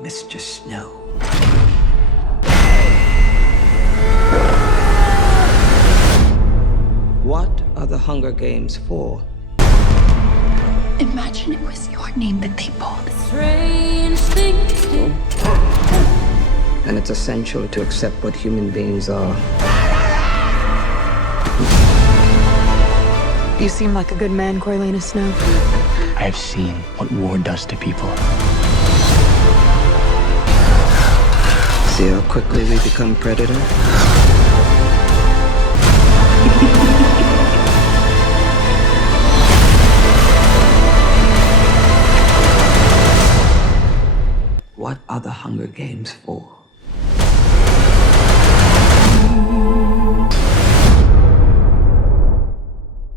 Mr. Snow. What are the Hunger Games for? Imagine it was your name that they pulled. Strange things do. And it's essential to accept what human beings are. You seem like a good man, Coriolanus Snow. I have seen what war does to people. See how quickly we become predator? What are the Hunger Games for?